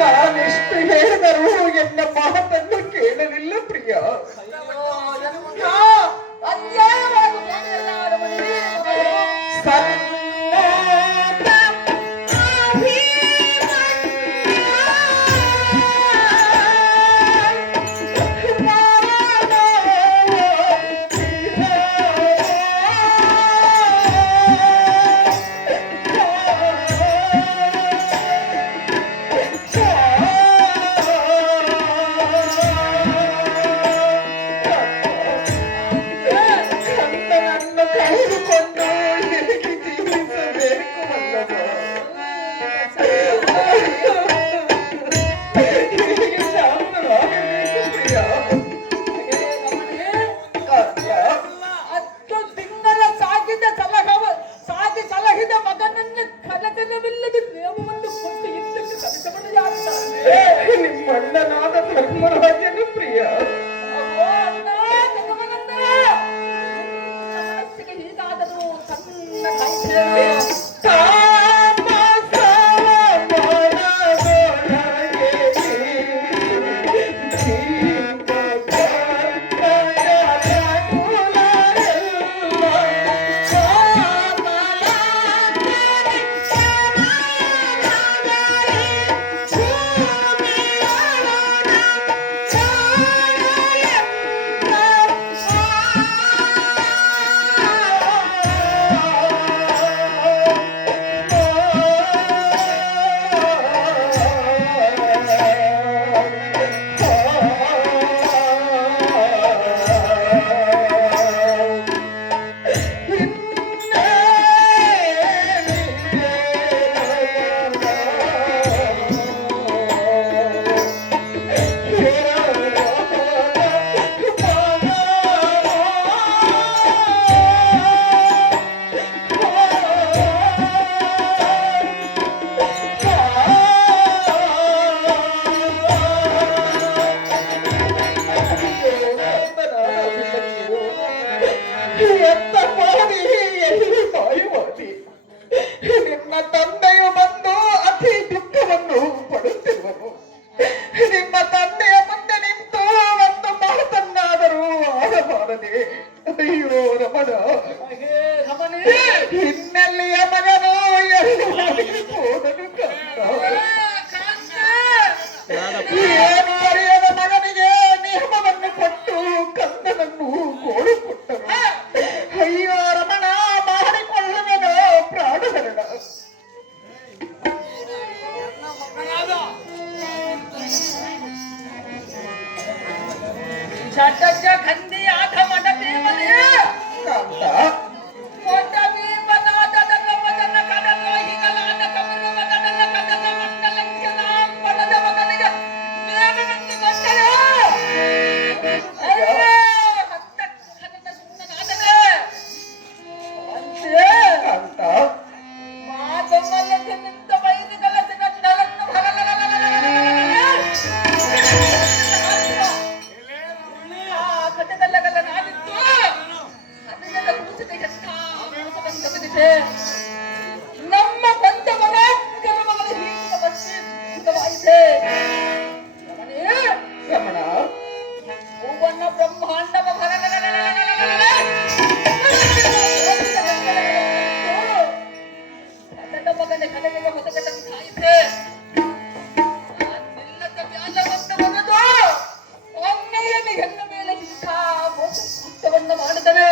ನಾನೆಷ್ಟು ಹೇಳಿದರೂ ಎನ್ನ ಮಾತನ್ನು ಕೇಳಲಿಲ್ಲ ಪ್ರಿಯ. ನಿಮ್ಮಣ್ಣನಾದ ಧರ್ಮರಾಜನು ಪ್ರಿಯ. ಹೀಗಾದರೂ ತನ್ನ ನಿಮ್ಮ ತಂದೆಯು ಬಂದು ಅತಿ ದುಃಖವನ್ನು ಪಡುತ್ತಿರುವನು. ನಿಮ್ಮ ತಂದೆಯ ಮುಂದೆ ನಿಂತು ಒಂದು ಮಾತನ್ನಾದರೂ ಆಡಬಾರದೆ. ಅಯ್ಯೋ ರಮಣ, ಹಿನ್ನೆಲೆಯ ಮಗನು ಎಲ್ಲಿ ಹೋದನು ಕಂದ. ಏನು ಅರಿಯದ ಮಗನಿಗೆ ನಿಯಮವನ್ನು ಕೊಟ್ಟು ಕಂದನನ್ನು ಗೋಳು ಕೊಟ್ಟರು. ಅಯ್ಯೋ ರಮಣ, ಮಾಡಿಕೊಳ್ಳುವೆನು ಪ್ರಾಣಹರಣ. ಷಡ್ಜ ಖಂಡಿ ಆಟ ಮಠ ದೇವನೇ ಕಾಂತ, ಕೋಟ ಭೀಮನಾದ ಮದನ ಕಡದ್ರೋಹಿಗಳಾದ ಕಮಲುವ ಕಡಲ ಕಡಲ ಮಂಡಲಕ್ಕೆ ನಾಂ ಪಡೆದ ಮಗನಿಗೆ ನೇಮವನ್ನು ಕೊಟ್ಟರು. ಹತ್ತ ಹನಿದ ಸುಮ್ಮನಾದರೆ ಅಂತೆ ಕಾಂತ, ಮಾತೊಮ್ಮಲ್ಲದೆ ನಿಂತ ವೈದಿಗಳ ಗಂಡಲನ್ನು ಕಟಗಲ್ಲಗಲ್ಲ ನಾನಿತ್ತು ಅದನ್ನೆಲ್ಲ ಗುರುತಿದೆ. ನಮ್ಮ ಬಂದ ಮಗ ಮಗನ ಹೀಗೆ ಬಸ್ಸಿವಾಯಿತೆ. ರಮಣ, ಹೂವನ್ನ ಬ್ರಹ್ಮಾಂಡವ ಅದನ್ನ ಮಗನ ಕಡೆಗೆ ಹೊಸಗಟ್ಟಂತಾಯಿತೆ. ನಿಲ್ಲದ ವ್ಯಾಜವನ್ನು ಬಗೆದು ಒಮ್ಮೆಯಲ್ಲಿ ಹೆಣ್ಣ ಮೇಲೆ ಇಂಥ ಮೋಸ ಕೃತ್ಯವನ್ನು ಮಾಡಿದರೆ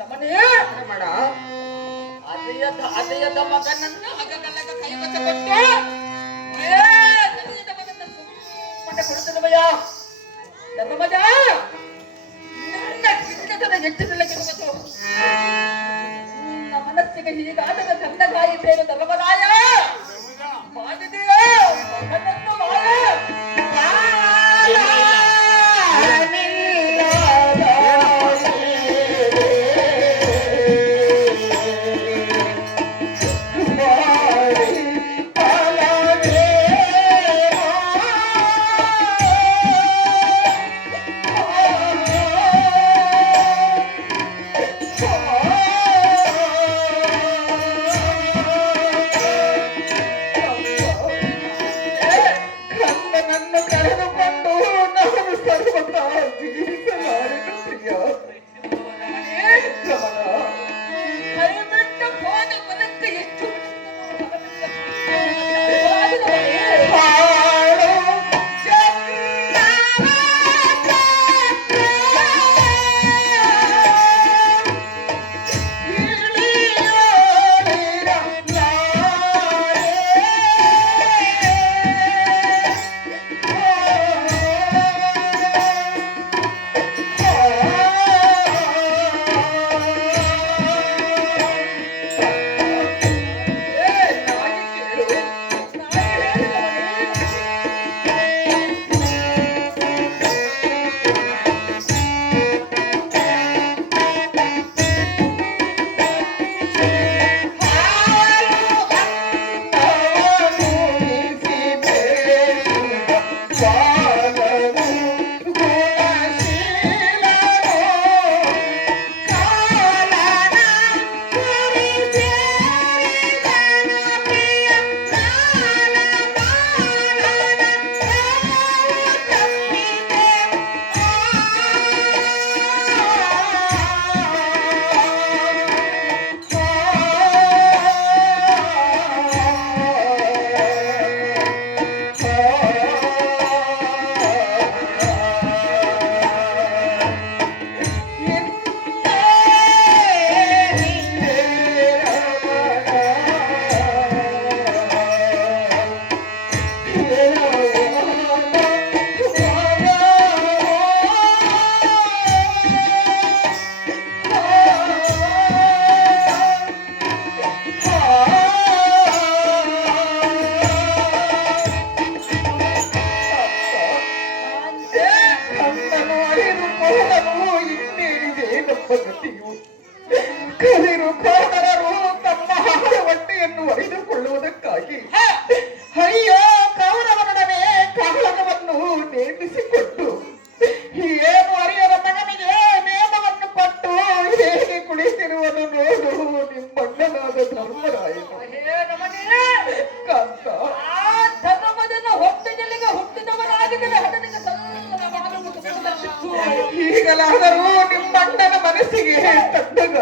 ರಮಣ, ಅದೇಯದ ಮಗನನ್ನು ಹಗಗಲಗ ಕೈವಶ ಕೊಟ್ಟು ಅದೇಯದ ಮಗನ ಸುಮ್ಮನೆ ಕೊಡುತ್ತದವಯ್ಯ. ಧರ್ಮಜ, ನಿನ್ನ ಕಿನ್ನತದ ಎಚ್ಚರಿಕೆ ಕೊಡಬೇಕು. ನಿನ್ನ ಮನಸ್ಸಿಗೆ ಹೀಗಾದಾಗ ಚಂದಗಾಯಿತೇನು ಧರ್ಮರಾಯ ಮಾಡಿದೆಯೋ ಮಗನನ್ನು ಮಾಯ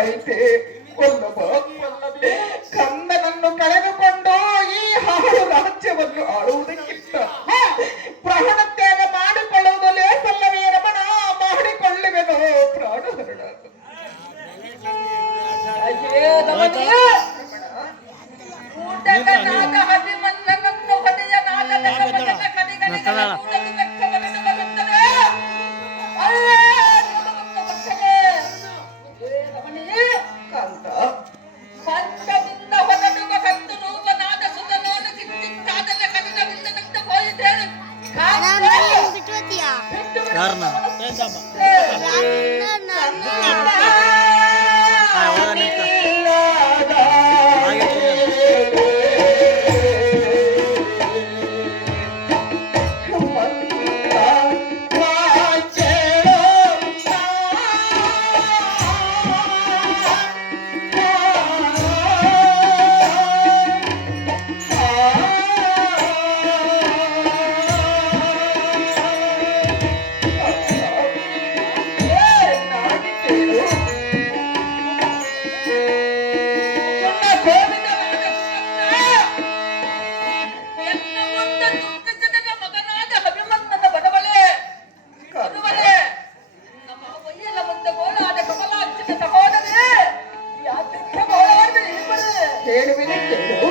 ಐತೆ ವಲ್ಲಭ. ಕಂದನನ್ನು ಕಳೆದುಕೊಂಡು ಈ ಹಾಳು ರಾಜ್ಯವನ್ನು ಆಳುವುದಕ್ಕಿಂತ ಪ್ರಾಣ ತ್ಯಾಗ ಮಾಡಿಕೊಳ್ಳುವುದು ಲೇಸಲ್ಲವೇ ರಮಣ. ಮಾಡಿಕೊಳ್ಳುವೆನೋ ಪ್ರಾಣಹರಣ. ಊಟಕನಾದ ಅಭಿಮನ್ಯನನ್ನು ಹೊಡೆಯ ನಾಗದ ಕಪಟದ ಕಡಿಗನಿಗಳ ಕೂಡಲು ಬೆಕ್ಕವನ್ನು ಬರುತ್ತದೆ. ಅಲ್ಲೇ ನಿಲುವನ್ನು ಕೊಟ್ಟರೆ. ರಮಣಿ ಕಾಂತ ಪಂಚದಿಂದ ಹೊರಡುವ ಕತ್ತು ರೂಪನಾದ ಸುತನೋನು ಕಿತ್ತಿತ್ತಾದರೆ ಕಡಿದವಿಲ್ಲದಂತೆ ಹೋಯಿತೇನೆ. ಯಾರನ್ನ ಹೇಳುವಿನ ಕೇಳು.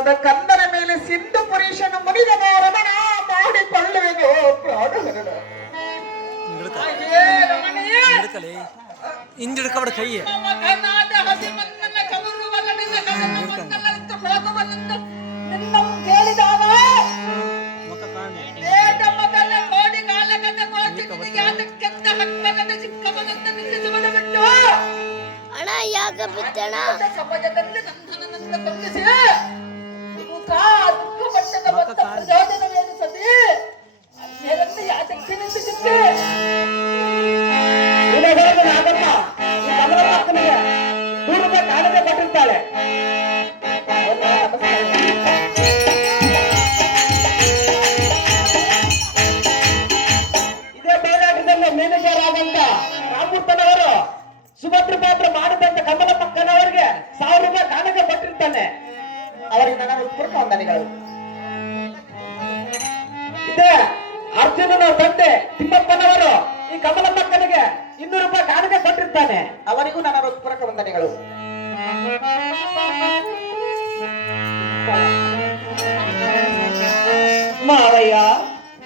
ಸುಂದರವಾದ ಕಂದನ ಮೇಲೆ ಸಿಂಧು ಪುರುಷನ ಮುನಿದನ ರಮಣ ಮಾಡಿಕೊಳ್ಳುವೆನು ಪ್ರಾಣಹರಣ. ಹಿಂದಿಡ್ಕಬಡ ಕೈ ಕೇಳಿದಾಗ ಅಣ್ಣ ಯಾಕ ಬಿತ್ತಣ ಸಮಾಜದಲ್ಲಿ ನಂದನನ್ನ ಬಂಧಿಸಿ ದುಃಖ ಪಟ್ಟದ ಬಂದ ಪ್ರಯೋಜನವೇನು ಸತಿ ಅನ್ಯರನ್ನು ಯಾತಕ್ಕೆ ನಿಂದಿಸಿದ್ದೆ? ನಾಗಮ್ಮ ಈ ಕಮಲಪ್ಪನಿಗೆ ದೂರದ ಕಾಣದೆ ಕೊಟ್ಟಿರ್ತಾಳೆ. ಇದೇ ಬಯಲಾಟದಲ್ಲಿ ಮೇನೇಜರ್ ಆದಂತ ರಾಮೂರ್ತನವರು ಸುಭದ್ರ ಪಾತ್ರ ಮಾಡಿದಂತ ಕಮಲಪ್ಪನವರಿಗೆ 1000 ರೂಪಾಯಿ ಕಾಣಿಕೆ ಕೊಟ್ಟಿರ್ತಾನೆ. ಅವರಿಗೆ ನನ್ನ ಪೂರ್ಣ ವಂದನೆಗಳು. ಇದೇ ಅರ್ಜುನನ ತಂದೆ ತಿಮ್ಮಪ್ಪನವರು ಈ ಕಮಲಪ್ಪನಿಗೆ 200 ರೂಪಾಯಿ ಕಾಣಿಕೆ ಕೊಟ್ಟಿರ್ತಾನೆ. ಅವರಿಗೂ ನನ್ನ ಹೃತ್ಪೂರ್ವಕ ವಂದನೆಗಳು. ಮಾವಯ್ಯ,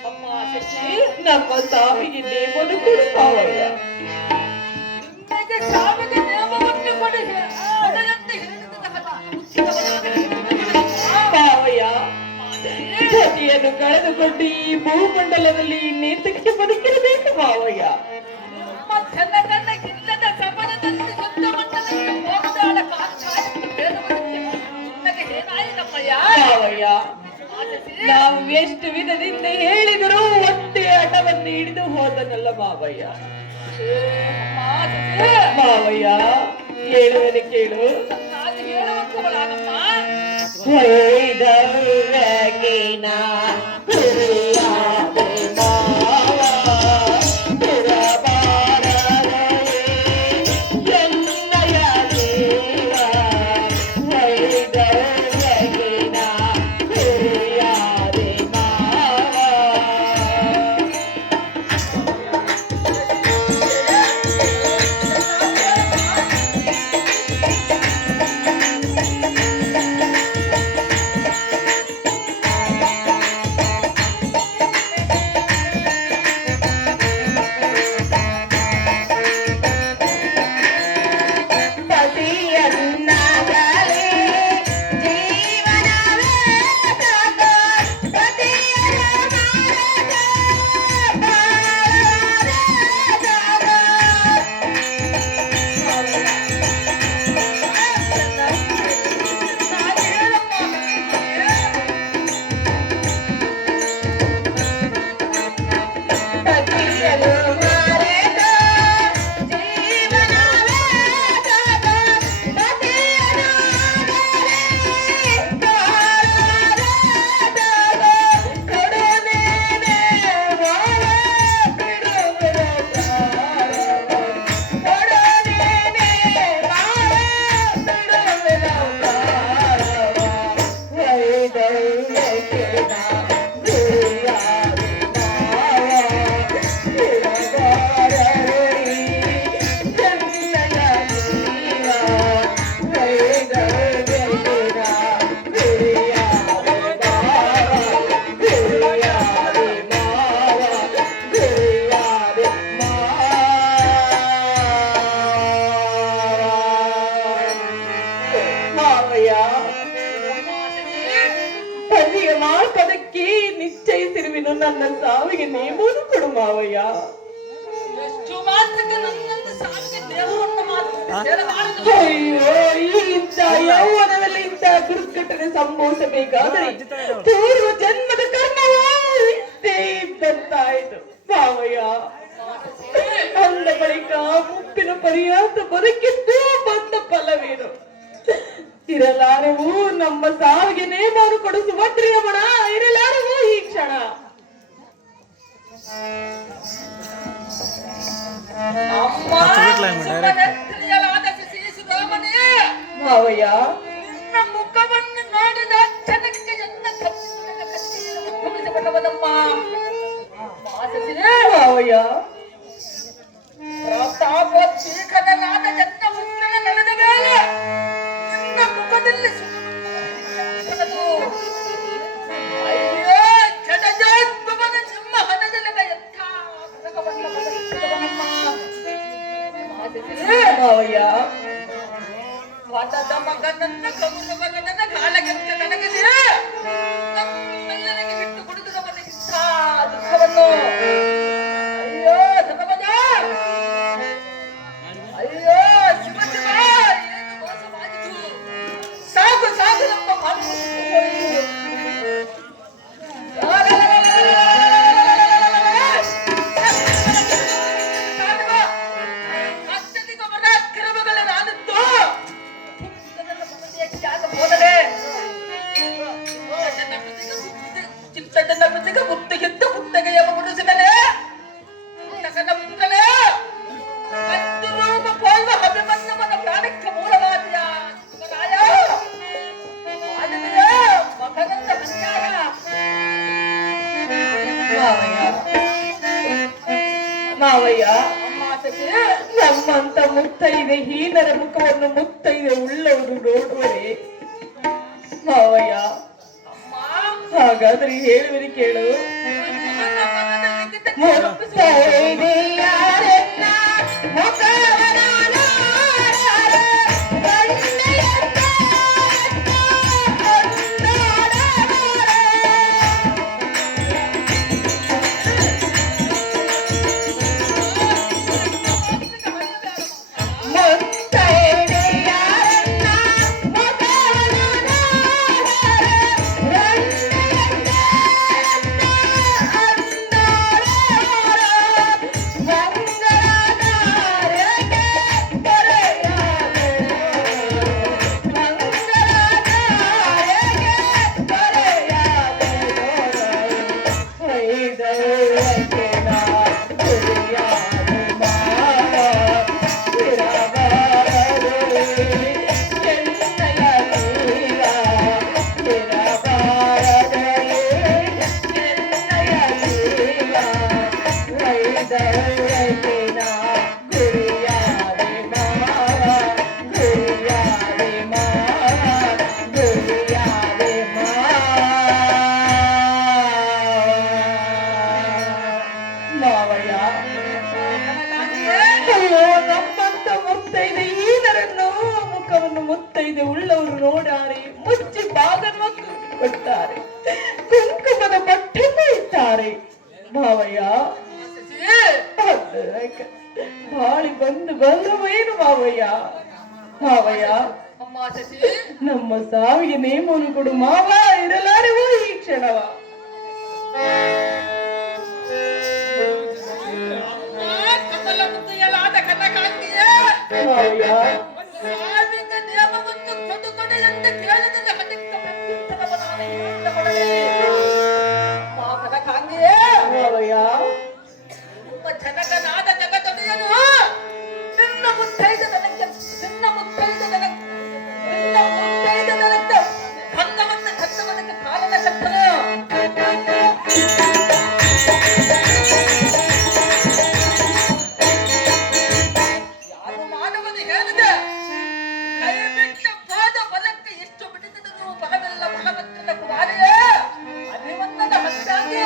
ಅಮ್ಮ ಶಶಿ ನಮ್ಮ ಸಾವಿಗೆ ನೇಮನು ಕೊಡು ಮಾವಯ್ಯ. ನಿಮಗೆ ಸಾವಿಗೆ ನೇಮವನ್ನು ಕೊಡಿ ಅದರಂತೆ ಮಾವಯ್ಯ, ಸತಿಯನ್ನು ಕಳೆದುಕೊಂಡು ಈ ಭೂಮಂಡಲದಲ್ಲಿ ನೇತಕ್ಕೆ ಬದುಕಿರಬೇಕು ಮಾವಯ್ಯ. ನಿಮ್ಮ ಜನಗಣಗಿಲ್ಲದ ಸಮರದಲ್ಲಿ ಯುದ್ಧ ಮಂಡಲಕ್ಕೆ ಹೋಗದಾಳ ನಿಮಗೆ ಏನಾಯಿತಮ್ಮಯ್ಯ? ಮಾವಯ್ಯ, ನಾವು ಎಷ್ಟು ವಿಧದಿಂದ ಹೇಳಿದರೂ ಒಂದೇ ಹಠವನ್ನು ಹಿಡಿದು ಹೋದನಲ್ಲ ಮಾವಯ್ಯ. ಮಾವಯ್ಯ, ಹೇಳುವನು ಕೇಳು. ನಾನು ಹೇಳುವಂತವಳಾಗಮ್ಮ. ವೈದವ್ಯಗಿನ ಹಿರಿಯಾದೆ ಮಾವ, ಪುರಬಾರದೆ ಎನ್ನಯ ದೇವ. ವೈದವ್ಯಗಿನ ಹಿರಿಯಾದೆ ಮಾವ. ಪತಿಯನ್ನಾಗಲೇ ಜೀವನವೇ ತಗ, ಪತಿಯರ ಮಾಡದ ಬಾಳದ ತಗ. ಪತಿಯರು ಮರೆತ ಜೀವನವೇ ತಗ, ಪತಿಯನಾಗಲೇ ಬಾಳದ ತಗ. ಕೊಡುನೇನೆ ಬಾಳ ಬಿಡುವುದ ಕಾರವ, ಕೊಡುನೇನೆ ಬಾಳ ಬಿಡುವುದ ಕಾರವ. ವೈದವ್ಯಕ್ಕೆ ನಾ ಗುರಿಯಾದೆ ಮಾವ, ಇರಬಾರದೆ ಜನ್ನಯ ಜೀವ. ವೈದವ್ಯಕ್ಕೆ ನಾ ಗುರಿಯಾದೆ ಮಾವ, ಗುರಿಯಾದೆ ಮಾವ, ಗುರಿಯಾದೆ ಮಾವಯ್ಯ. ಪತಿಯ ಮಾರ್ಪದಕ್ಕೆ ನಿಶ್ಚಯಿಸಿರುವೆನು, ನನ್ನ ಸಾವಿಗೆ ನೇಮವನ್ನು ಕೊಡು ಮಾವಯ್ಯ. ಎಷ್ಟು ಮಾತ್ರಕ್ಕೆ ನನ್ನನ್ನು ಸಾವಿಗೆ ದೇವರನ್ನು ಮಾತ್ರ ಅಯ್ಯೋ, ಇಂಥ ಯೌವನದಲ್ಲಿ ಇಂಥ ದುರ್ಘಟನೆ ಸಂಭವಿಸಬೇಕಾದರೆ ಪೂರ್ವ ಜನ್ಮದ ಕರ್ಮವೋ ಇದ್ದೇ ಇದ್ದಂತಾಯಿತು ಮಾವಯ್ಯ. ಅಂದ ಬಳಿಕ ಮುಪ್ಪಿನ ಪರ್ಯಾಂತ ಬದುಕಿದ್ದು ಬಂದ ಫಲವೇನು? ಇರಲಾರವು ನಮ್ಮ ಸಾವಿಗೆ ನೇಮವನ್ನು ಕೊಡು ಸುಭದ್ರಿಯಮ್ಮಣ, ಇರಲಾರವು ಈ ಕ್ಷಣ. ಅಮ್ಮ ಸುಮ್ಮನೆತ್ರಿಯಲಾದ ಶ್ರೀಸುರಾಮನೇ, ಮಾವಯ್ಯ, ನಿನ್ನ ಮುಖವನ್ನು ನೋಡಿದ ಕ್ಷಣಕ್ಕೆ ಎಲ್ಲ ಕತ್ತಿಯನ್ನು ಉದ್ಭವಿಸಿಕೊಂಡವನಮ್ಮ. ಮಾವಯ್ಯ, ಪ್ರತಾಪೋದ್ಭೀಕರನಾದ ಜನ್ನ ಮುದ್ರಣ ನಡೆದ ಮೇಲೆ ನಿನ್ನ ಮುಖದಲ್ಲಿ ವನದ ಮಗನನ್ನ ಕೌರವನನ್ನ ಕಾಳಗಕ್ಕೆ ಕಣಗದೆ ನಮ್ಮೆಲ್ಲರಿಗೆ ಬಿಟ್ಟು ಕುಡಿದವನಿಗಿಂತ ದುಃಖವನ್ನು ಅಯ್ಯೋ ಧನಮಜ ಅಯ್ಯೋ ಶಿವ ಶಿವ ಏನು ಮೋಸವಾಗಿತ್ತು ಸಾಕು ಸಾಕು ನಮ್ಮ ಮನಸ್ಸು ಮಾವಯ್ಯ ನಮ್ಮಂತ ಮುತ್ತೈದೆ ಹೀನರ ಮುಖವನ್ನು ಮುತ್ತೈದೆ ಉಳ್ಳವರು ನೋಡುವರೆ ಮಾವಯ್ಯ ಹಾಗಾದ್ರೆ ಹೇಳುವರಿ ಕೇಳು ಮುತ್ತೈದೆ ಯಾರೆನ್ನ ಮುಖವನ ಮುತ್ತೈದೆ ಉಳ್ಳವರು ನೋಡಾರೆ ಮುಚ್ಚಿ ಬಾಗನ್ನು ಕೊಟ್ಟಾರೆ ಕುಂಕುಮದ ಬಟ್ಟೆಯನ್ನು ಇಟ್ಟಾರೆ ಮಾವಯ್ಯ ಬಾಳಿ ಬಂದು ಬಲ್ಲವೇನು ಮಾವಯ್ಯ ಮಾವಯ್ಯ ನಮ್ಮ ಸಾವಿಗೆ ನೇಮವನ್ನು ಕೊಡು ಮಾವ ಇರಲಾರೆವೋ ಈ ಕ್ಷಣವ ಮಾವಯ್ಯ ಜನಕನಾದ ಜಗದೊಡೆಯನು ನಿನ್ನ ಮುತ್ತೈದ ಭಂಗವನ್ನು ಕಟ್ಟವನಕ್ಕೆ ಕಾರಣ ಕಟ್ಟನು ಯಾರು ಮಾಡುವುದು ಹೇಳಿದೆ ಕೈ ಬಿಟ್ಟ ಪಾದ ಬಲಕ್ಕೆ ಎಷ್ಟು ಬಿಡಿಸಿದರೂ ಬಲವೆಲ್ಲ ಬಲವತ್ತದ ಕುಮಾರಿಯೇ ಅಭಿಮನ್ನದ ಹತ್ತಾಗಿ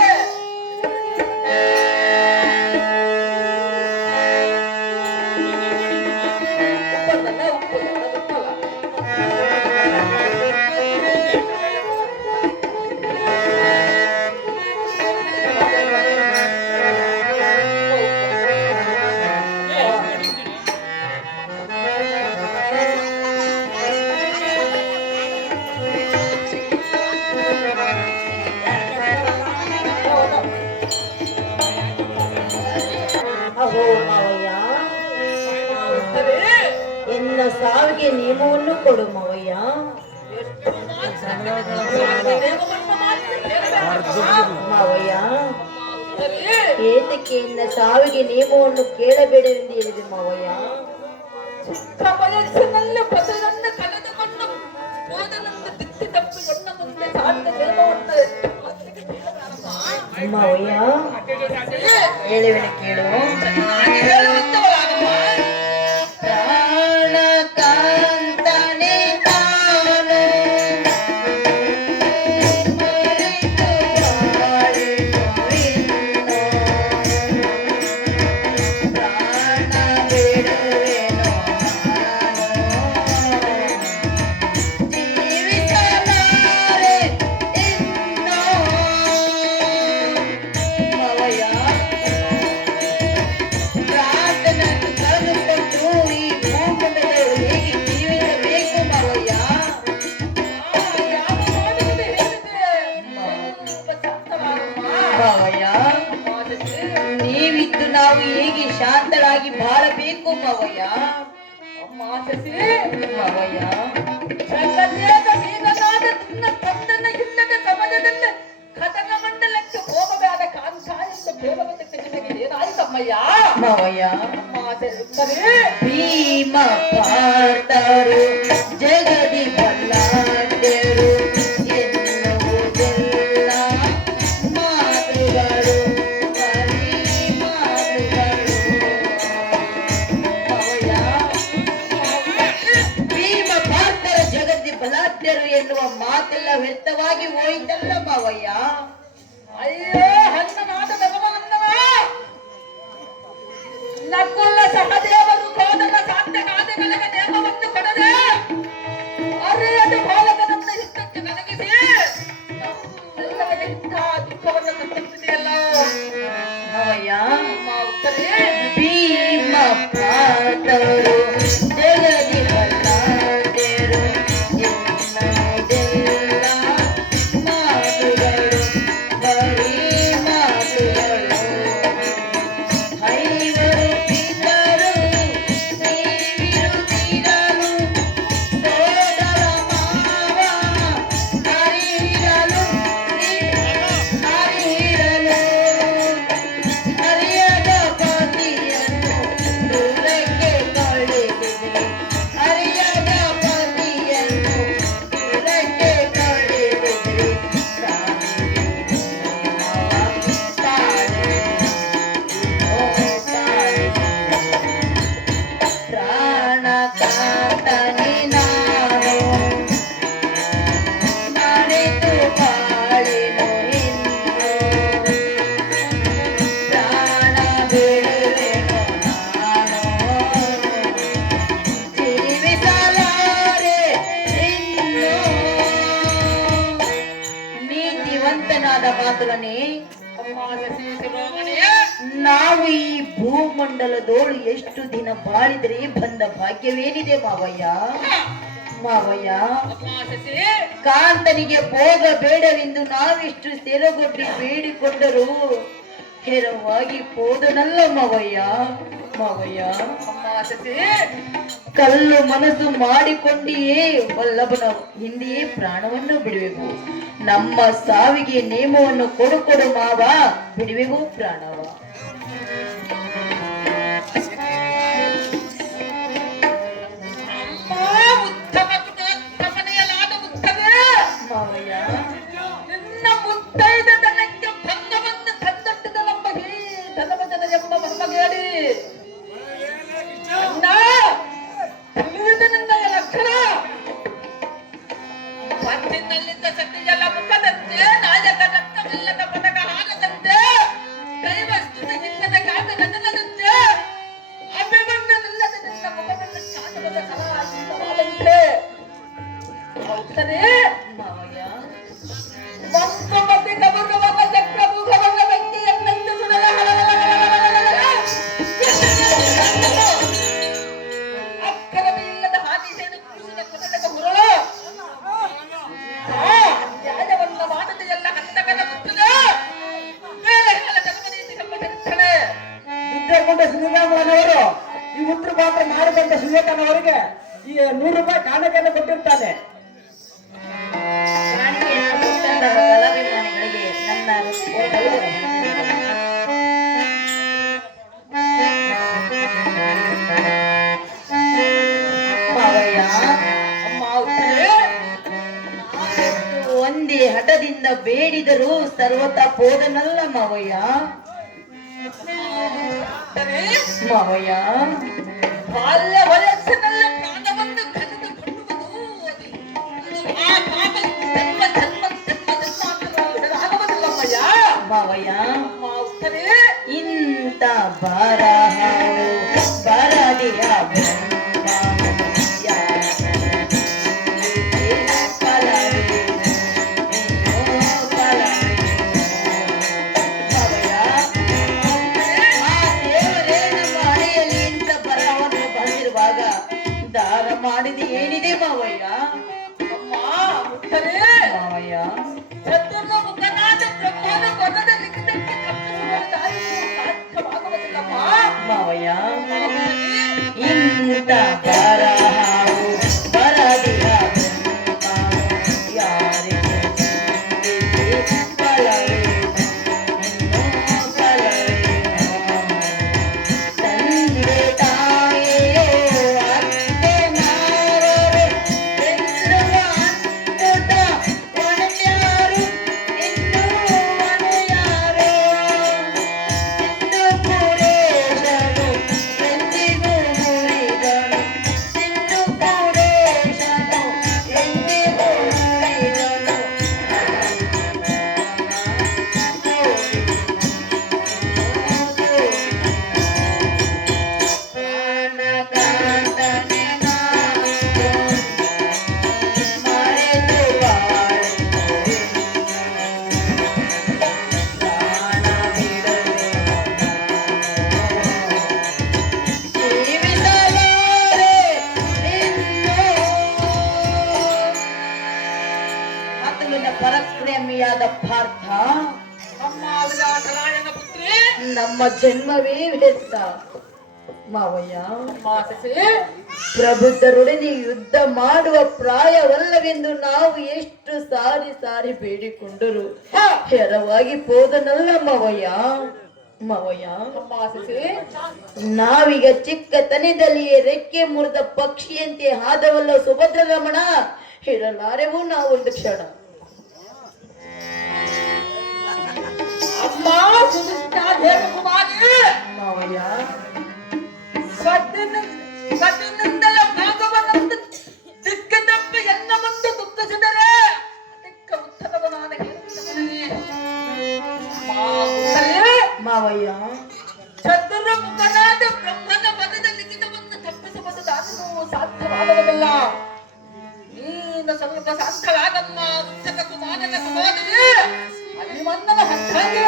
ಅಹೋ ಮಾವಯ್ಯ ಎನ್ನ ಸಾವಿಗೆ ನಿಯಮವನ್ನು ಕೊಡು ಮಾವಯ್ಯ ಮಾವಯ್ಯ ಏತಕ್ಕೆ ಎನ್ನ ಸಾವಿಗೆ ನಿಯಮವನ್ನು ಕೇಳಬೇಡವೆಂದು ಹೇಳಿದೆ ಮಾವಯ್ಯ ವಯಸ್ಸಿನಲ್ಲಿ ಪದರನ್ನು ಕಳೆದುಕೊಂಡು ಹೋದನಂತೆ ದಿತ್ತಿ ತಪ್ಪಿ ಎನ್ನ ಮುಂದೆ ಸಾಧ್ಯ ನೇಮವನ್ನು ಮಾವಯ್ಯ ಹೇಳುವೆನ ಕೇಳು ಪ್ರಾಣಕಾಂತನೇ ತಾನು ಪ್ರಾಣ ಬಿಡುವೆನೋ ನಾನು ಮಾವಯ್ಯ. ಅಮ್ಮ ಶಶಿ ಮಾವಯ್ಯ ಜಗದೇಕ ನೀನಾದ ನಿನ್ನ ತಂದನ ಇಲ್ಲದ ಸಮಾಜದಲ್ಲಿ ಕಥನ ಮಂಡಲಕ್ಕೆ ಹೋಗಬೇಡ ಕಾಂತ ಎಂದು ಕೇಳುವುದಕ್ಕೆ ನಿನಗೆ ಏನಾಯ್ತಮ್ಮಯ್ಯ? ಮಾವಯ್ಯ. ಅಮ್ಮ ಸರಿ ಭೀಮ ಪಾರ್ಥರು ಜಗದಿ ಬಲ್ಲಾಢ್ಯರು ಎನ್ನುವುದೆಲ್ಲ ಮಾತುಗಳು ಬರೀ ಮಾತುಗಳು. ಮಾವಯ್ಯ, ಭೀಮ ಪಾರ್ಥರು ಜಗದಿ ಬಲಾಢ್ಯರು ಎನ್ನುವ ಮಾತೆಲ್ಲ ವ್ಯರ್ಥವಾಗಿ ಹೋಯಿತಲ್ಲ ಮಾವಯ್ಯ. ಅಯ್ಯೋ ಹನ್ನನಾದ ಭಗವಂತನ ನಕುಲ ಸಹದೇವರು ಕೋದಲ ಸಾಧ್ಯ ಗಾದೆಗಳಿಗೆ ನೇಮವನ್ನು ಕೊಡದೆ ಅರಿಯದ ಬಾಲಕನನ್ನು ಹಿತಕ್ಕೆ ನನಗಿಸಿ ಎಲ್ಲವನ್ನ ಇಂಥ ದುಃಖವನ್ನು ತಂದಿದೆಯಲ್ಲ ಮಾವಯ್ಯ. ಅಮ್ಮ ಉತ್ತರೇ ಭೀಮ ಪಾರ್ಥರು ಜಗದಿ ಬಲ್ಲಾಢ್ಯರು ಎನ್ನುವುದೆಲ್ಲ ಮಾತುಗಳು ಬರೀ ಮಾತುಗಳು. ಐವರು ಪಿತರು ನೀವಿರುತ್ತಿರಲು ಸೋದರ ಮಾವ ಹರಿರಲು ಅರಿಯದ ಪತಿಯನ್ನು ದೂರಕ್ಕೆ ಕಳೆದಿದೆ. ಅರಿಯದ ಪತಿಯನ್ನು ದೂರಕ್ಕೆ ಕಳೆದಿದೆ. ಪ್ರಾಣ ಕಾತನಿ ನಾನು ಮರೆತು ಬಾಳೆನು ಇನ್ನು. ಪ್ರಾಣ ಬಿಡುವೆನು ನಾನು ಜೀವಿಸಲಾರೆ ಇನ್ನು. ನೀತಿವಂತನಾದ ಮಾತುಲನೇ, ಅಮ್ಮ ಶಶಿ ಶಿವಮಣಿಯ ನಾವು ಈ ಭೂಮಂಡಲದೋಳು ಎಷ್ಟು ದಿನ ಬಾಳಿದರೆ ಬಂದ ಭಾಗ್ಯವೇನಿದೆ ಮಾವಯ್ಯ. ಮಾವಯ್ಯ, ಅಮ್ಮ ಶಶಿ ಕಾಂತನಿಗೆ ಭೋಗ ಬೇಡವೆಂದು ನಾವಿಷ್ಟು ಸೆರಗೊಡ್ಡಿ ಬೇಡಿಕೊಂಡರೂ ಹೆರವಾಗಿ ಹೋದನಲ್ಲ ಮಾವಯ್ಯ. ಮಾವಯ್ಯ, ಅಮ್ಮ ಶಶಿ ಕಲ್ಲು ಮನಸ್ಸು ಮಾಡಿಕೊಂಡಿಯೇ ವಲ್ಲಭನ ಹಿಂದೆಯೇ ಪ್ರಾಣವನ್ನು ಬಿಡುವೆವು. ನಮ್ಮ ಸಾವಿಗೆ ನೇಮವನ್ನು ಕೊಡು ಕೊಡು ಮಾವ, ಬಿಡುವೆವು ಪ್ರಾಣವ. ಅಮ್ಮ ಉತ್ತಮ ಗುಣೋತ್ತಮನೆಯಲಾದ ಉತ್ತಮೇ ಮಾವಯ್ಯ, ನಿನ್ನ ಮುತ್ತೈದ ದನಕ್ಕೆ ಭಂಗವನ್ನು ತಂದೊಡ್ಡಿದನೆಂಬ ಈ ಧನವಜನ ಎಂಬ ಮರ್ಮಗೇಡಿ ಅಣ್ಣ ತಿಳಿಯುವುದು ನಿನ್ನ ಲಕ್ಷಣ. ಪಟ್ಟಿನಲ್ಲಿದ್ದ ಸತಿಯಲ್ಲ ಮುಖದಂತೆ ನಾಯಕ ರಕ್ತವಿಲ್ಲದ ಪದಕ ಹಾಗದಂತೆ ಕೈವಸ್ತುತ ಇಲ್ಲದ ಕಾದ ರಜನದಂತೆ ಅಭಿಮನ್ಯನಿಲ್ಲದ ನಿನ್ನ ಮುಖವನ್ನು ಶಾಸನದ ಕಲಾತೀತವಾದಂತೆ ಹೌದನೇ ಮಾವಯ್ಯ, ಮಂಕುಮತಿ ಕಬುರವನ್ನ ಚಕ್ರಭೂಗವನ್ನ ಬೆಂಕಿಯನ್ನೆಂದು ಸುಡಲ ಅಕ್ಕರವಿಲ್ಲದ ಹಾದಿ ಸೇದು ಕುರುಸಿನ ಕೊನೆದಾಗ ಹುರುಳು ನ್ಯಾಯವನ್ನ ಮಾಡದೆ ಎಲ್ಲ ಹಂತಕದ ಮುತ್ತದ ಮೇಲೆ ಕಾಲ ಧರ್ಮನೀತಿ ಸಂಬಂಧಿಸುತ್ತಾನೆ. ಯುದ್ಧಗೊಂಡ ಶ್ರೀರಾಮನವರು ಈ ಉತ್ತರ ಪಾತ್ರ ಮಾಡಿದಂತ ಸುಜಾತನವರಿಗೆ ಈ 100 ರೂಪಾಯಿ ಕಾಣಿಕೆಯನ್ನು ಕೊಟ್ಟಿರ್ತಾನೆ. ಕಾಣಿಕೆಯನ್ನು ಕೊಟ್ಟಂತಹ ಕಲಾಭಿಮಾನಿಗಳಿಗೆ ನನ್ನ ಮಾವಯ್ಯ. ಅಮ್ಮ ಉತ್ತರೇ ಒಂದೇ ಹಠದಿಂದ ಬೇಡಿದರೂ ಸರ್ವತಾ ಪೋದನಲ್ಲ ಮಾವಯ್ಯ. ಉತ್ತರೇ ಮಾವಯ್ಯ, ಬಾಲ್ಯ ವಯಸ್ಸಿನಲ್ಲಿ ಪ್ರಾಣವನ್ನು ಕಳೆದುಕೊಳ್ಳುವುದು ಅದು ಆ ಪಾಪ ಜನ್ಮ ಜನ್ಮ ಜನ್ಮ ಜನ್ಮಾಂತರಗಳು ಆಗುವುದಿಲ್ಲಮ್ಮಯ್ಯ. ಮಾವಯ್ಯ, ಅಮ್ಮ ಉತ್ತರೇ ಇಂಥ ಬರಹವು ಬರದಿಯ ದಾರ ಮಾಡಿದ ಏನಿದೆ ಮಾವಯ್ಯ. ಅಮ್ಮ ಉತ್ತರೇ ಮಾವಯ್ಯ, ಚತುರ್ನ ಮುಖನಾದ ಬ್ರಹ್ಮನ ಪದದ ಲಿಖಿತಕ್ಕೆ ತಪ್ಪಿಸುವ ದಾರಿಯು ಸಾಧ್ಯವಾಗುವುದಿಲ್ಲಮ್ಮ. ಮಾವಯ್ಯ, ಉತ್ತರೇ, ಈ ಅಂತ ಬರಹಾವು ಬರದಿರ ಯಾರಿಗೆ ಫಲವೇನು ಇನ್ನೂ ಫಲವೇನು ತಂದೆ ತಾಯಿಯೋ ಅತ್ತೆ ಮಾರರು ಎನ್ನುವ ಅದ್ಭುತ ಒಣಗ್ಯಾರು ಇನ್ನೂ ಒಣಗ್ಯಾರು ಇಂದು ಪುರೇಶನು ಎಂದಿಗೂ ಮುರಿದನು ಇಂದು ಪುರೇಶನು ಎಂದಿಗೂ ಮುರಿದನು ಕಾಂತನೆ ಮರೆತು ಬಾಳಿದೆ ಪ್ರಾಣ ಬಿಡದೆ ಜೀವಿಸಲಾರೆ ಇನ್ನು ಆತನಿನ ಪರಪ್ರೇಮಿಯಾದ ಪಾರ್ಥ ಅಮ್ಮ ವಿರಾಟರಾಯನ ಪುತ್ರಿ ನಮ್ಮ ಜನ್ಮವೇ ವ್ಯರ್ಥ ಮಾವಯ್ಯ ಮಾತಸೆ ಪ್ರಬುದ್ಧರೊಡನೆ ಯುದ್ಧ ಮಾಡುವ ಪ್ರಾಯವಲ್ಲವೆಂದು ನಾವು ಎಷ್ಟು ಸಾರಿ ಸಾರಿ ಬೇಡಿಕೊಂಡರು ಹೆರವಾಗಿ ಹೋದನಲ್ಲ ಮಾವಯ್ಯ ಮಾವಯ್ಯ ಮಾತಸೆ ನಾವೀಗ ಚಿಕ್ಕತನದಲ್ಲಿಯೇ ರೆಕ್ಕೆ ಮುರಿದ ಪಕ್ಷಿಯಂತೆ ಆದವಲ್ಲ ಸುಭದ್ರ ರಮಣ ಇರಲಾರೆವು ನಾವು ಒಂದು ಕ್ಷಣ ಅಮ್ಮ ಸುನಿಷ್ಠಾ ದೇವಕುಮಾರಿ ಮಾವಯ್ಯ ಸದ್ದಿನಿಂದಲೇ ಭಾಗವನಂದು ದಿಕ್ಕ ತಪ್ಪಿ ಎನ್ನ ಮುಂದೆ ದುಃಖಿಸಿದರೆ ಅದಕ್ಕೆ ಉತ್ತರವ ನಾನು ಹೇಳ್ತೀನಿ ಮಾವಯ್ಯ ಚತುರ ಮುಖನಾದ ಬ್ರಹ್ಮನ ಪದದ ಲಿಖಿತವನ್ನು ತಪ್ಪಿಸುವುದು ನಾನು ಸಾಧ್ಯವಾಗಲಿಲ್ಲ ನೀನು ಸ್ವಲ್ಪ ಶಾಂತಳಾಗಮ್ಮ ಉಚ್ಚಕ ಕುಮಾರನ ಸಹೋದರಿ ಅಭಿಮನ್ನನ ಹತ್ತಾಗೆ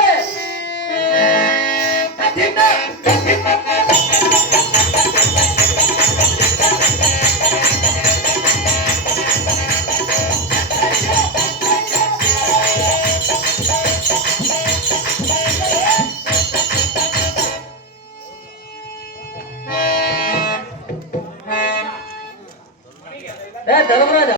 ಧರ್ಮರಾಜ